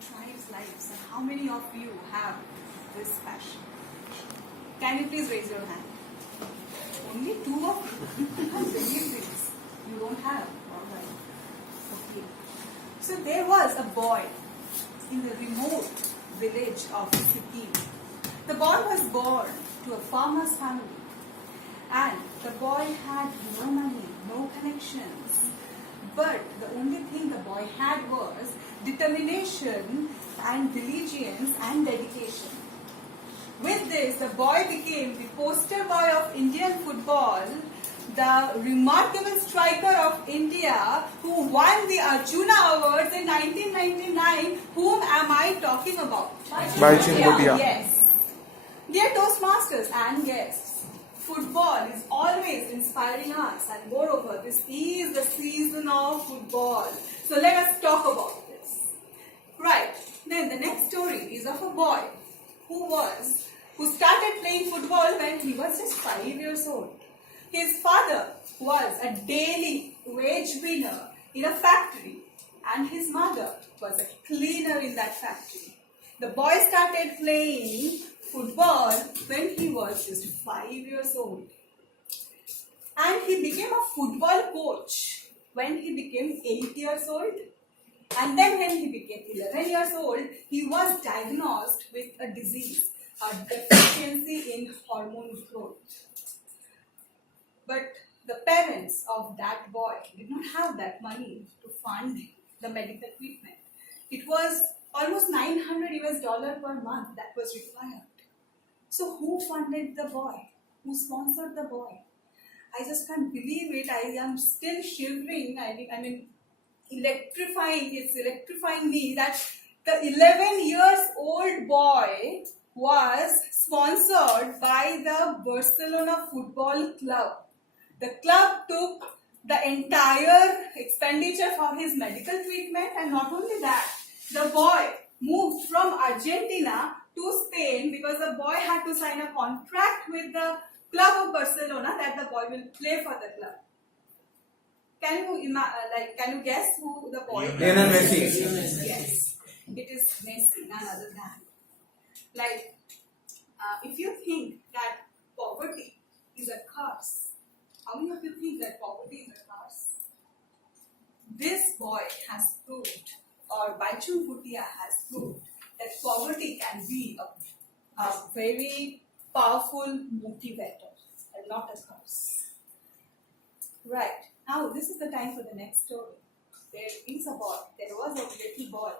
tribes' lives, and how many of you have this passion? Can you please raise your hand? Only 2 of you. I can't believe this. You don't have. All right. Okay. So there was a boy in the remote village of Sikkim. The boy was born to a farmer's family, and the boy had no money, no connections. But the only thing the boy had was determination and diligence and dedication. With this, the boy became the poster boy of Indian football, the remarkable striker of India who won the Arjuna Awards in 1999. Whom am I talking about? Baichung Bhutia. Yes. Dear Toastmasters and guests, football is always inspiring us, and moreover, this is the season of football. So let us talk about this. Right. Then the next story is of a boy who started playing football when he was just 5 years old. His father was a daily wage winner in a factory, and his mother was a cleaner in that factory. The boy started playing football when he was just 5 years old. And he became a football coach when he became 8 years old. And then when he became 11 years old, he was diagnosed with a disease, a deficiency in hormone growth. But the parents of that boy did not have that money to fund the medical treatment. It was almost $900 per month that was required. So who funded the boy? Who sponsored the boy? I just can't believe it. I am still shivering. I mean, electrifying. It's electrifying me that the 11 years old boy was sponsored by the Barcelona Football Club. The club took the entire expenditure for his medical treatment, and not only that, the boy moved from Argentina to Spain because the boy had to sign a contract with the club of Barcelona that the boy will play for the club. Can you guess who the boy is? Lionel Messi. Yes, it is Messi, none other than. If you think that poverty is a curse, how many of you think that poverty is a curse? This boy has proved, or Baichung Bhutia has proved, that poverty can be a very powerful motivator and not a curse. Right. Now, this is the time for the next story. There was a little boy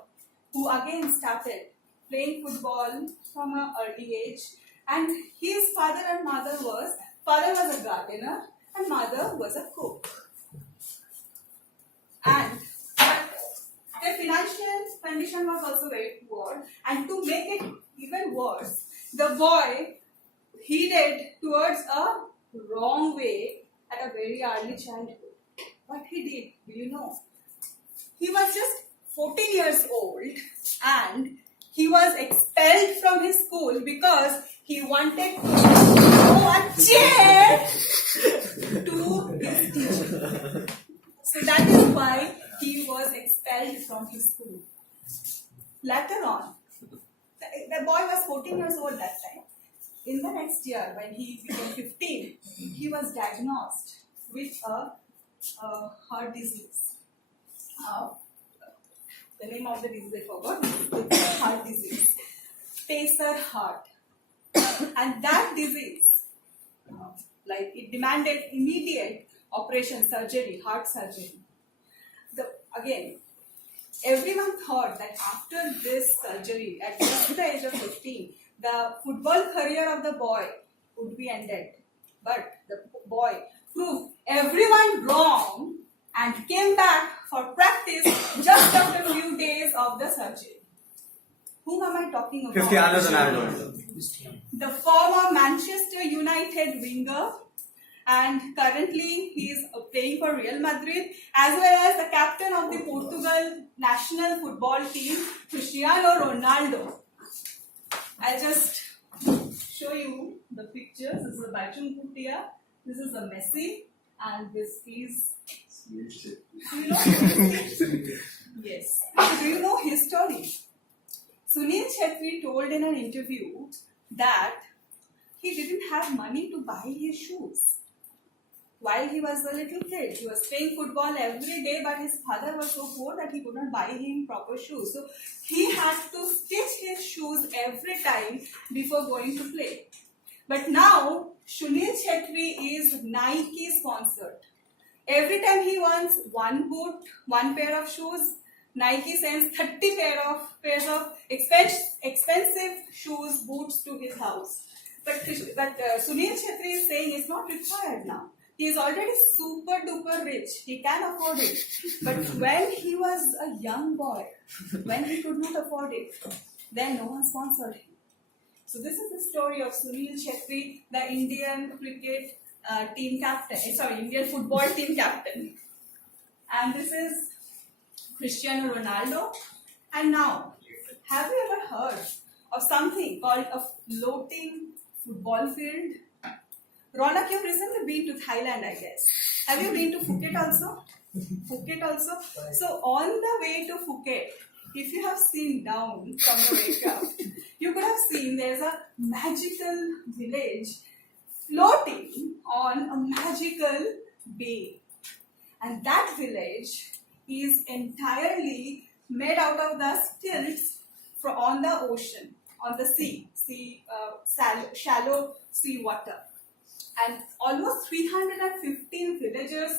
who again started playing football from an early age, and his father was a gardener and mother was a cook. And their financial condition was also very poor, and to make it even worse, the boy headed towards a wrong way at a very early childhood. What he did, do you know? He was just 14 years old and he was expelled from his school because he wanted to throw a chair to his teacher. So that is why he was expelled from his school. Later on, the boy was 14 years old that time. In the next year, when he became 15, he was diagnosed with a heart disease. The name of the disease I forgot. It's heart disease. Pacer heart. And that disease, it demanded immediate operation, surgery, heart surgery. Again, everyone thought that after this surgery, at just the age of 15, the football career of the boy would be ended. But the boy proved everyone wrong and came back for practice just after a few days of the surgery. Whom am I talking about? Cristiano Ronaldo. The former Manchester United winger, and currently he is playing for Real Madrid, as well as the captain of the Portugal national football team, Cristiano Ronaldo. I'll just show you the pictures. This is the Baichung Bhutia, this is the Messi, and this is... Do you know Messi? Yes. Do you know his story? Chetri told in an interview that he didn't have money to buy his shoes. While he was a little kid, he was playing football every day, but his father was so poor that he could not buy him proper shoes. So he had to stitch his shoes every time before going to play. But now, Sunil Chetri is Nike sponsored. Every time he wants one boot, one pair of shoes, Nike sends 30 pairs of expensive shoes, boots to his house. But Sunil Chetri is saying it's not required now. He is already super duper rich. He can afford it. But when he was a young boy, when he could not afford it, then no one sponsored him. So this is the story of Sunil Chetri, the Indian cricket team captain. Indian football team captain. And this is Cristiano Ronaldo. And now, have you ever heard of something called a floating football field? Ronak, you've recently been to Thailand, I guess. Have you been to Phuket also? Phuket also? So on the way to Phuket, if you have seen down from your aircraft, you could have seen there's a magical village floating on a magical bay. And that village is entirely made out of the stilts on the ocean, on the shallow sea water. And almost 315 villagers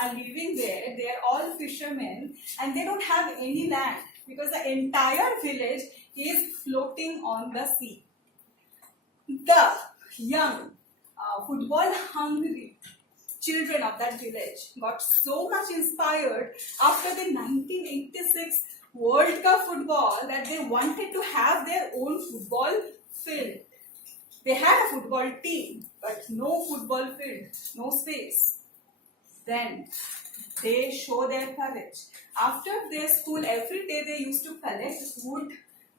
are living there. They are all fishermen and they don't have any land because the entire village is floating on the sea. The young, football-hungry children of that village got so much inspired after the 1986 World Cup football that they wanted to have their own football field. They had a football team, but no football field, no space. Then they show their courage. After their school, every day they used to collect wood,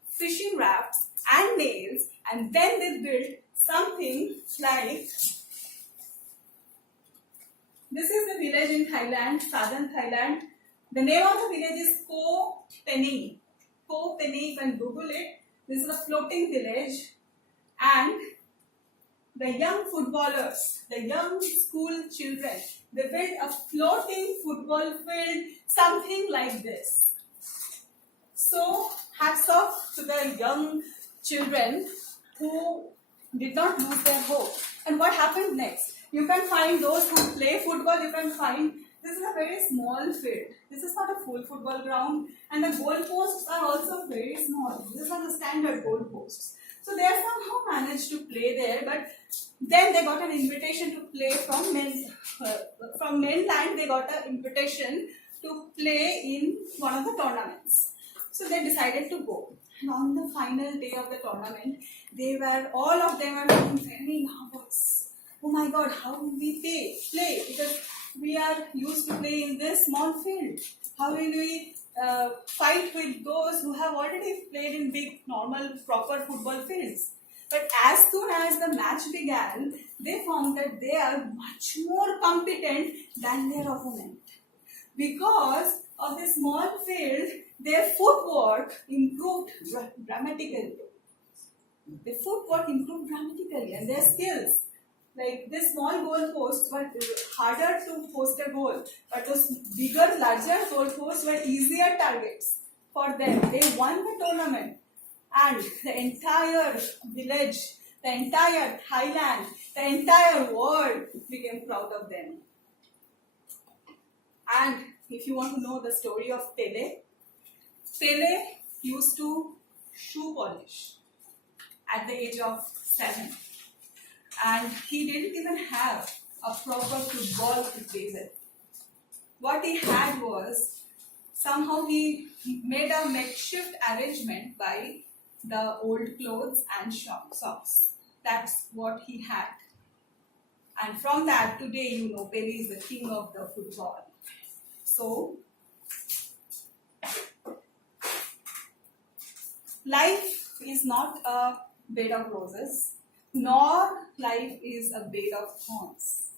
fishing rafts, and nails, and then they built something like this is the village in Thailand, southern Thailand. The name of the village is Ko Penny. Ko Penny, you can Google it. This is a floating village. And the young footballers, the young school children, they built a floating football field, something like this. So, hats off to the young children who did not lose their hope. And what happened next? You can find those who play football, you can find, this is a very small field. This is not a full football ground. And the goalposts are also very small. These are the standard goalposts. So they somehow managed to play there, but then they got an invitation to play from mainland. They got an invitation to play in one of the tournaments. So they decided to go. And on the final day of the tournament, all of them were very nervous. Oh my God, how will we play? Because we are used to play in this small field. How will we fight with those who have already played in big, normal, proper football fields? But as soon as the match began, they found that they are much more competent than their opponent. Because of this small field, their footwork improved dramatically. Their footwork improved dramatically and their skills. Like this small goal posts were harder to post a goal, but those bigger, larger goal posts were easier targets for them. They won the tournament, and the entire village, the entire Thailand, the entire world became proud of them. And if you want to know the story of Pele used to shoe polish at the age of 7. And he didn't even have a proper football to play with. What he had was, somehow he made a makeshift arrangement by the old clothes and socks. That's what he had. And from that, today, Pele is the king of the football. So, life is not a bed of roses, nor life is a bed of thorns.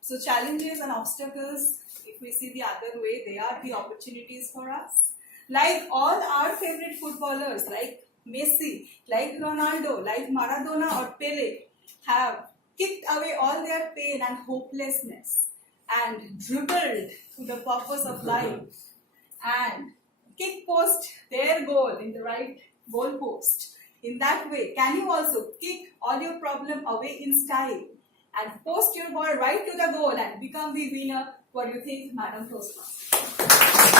So challenges and obstacles, if we see the other way, they are the opportunities for us. Like all our favorite footballers, like Messi, like Ronaldo, like Maradona or Pele, have kicked away all their pain and hopelessness and dribbled to the purpose of life and kick post their goal in the right goal post. In that way, can you also kick all your problem away in style and post your ball right to the goal and become the winner? What do you think, Madam Toastmaster?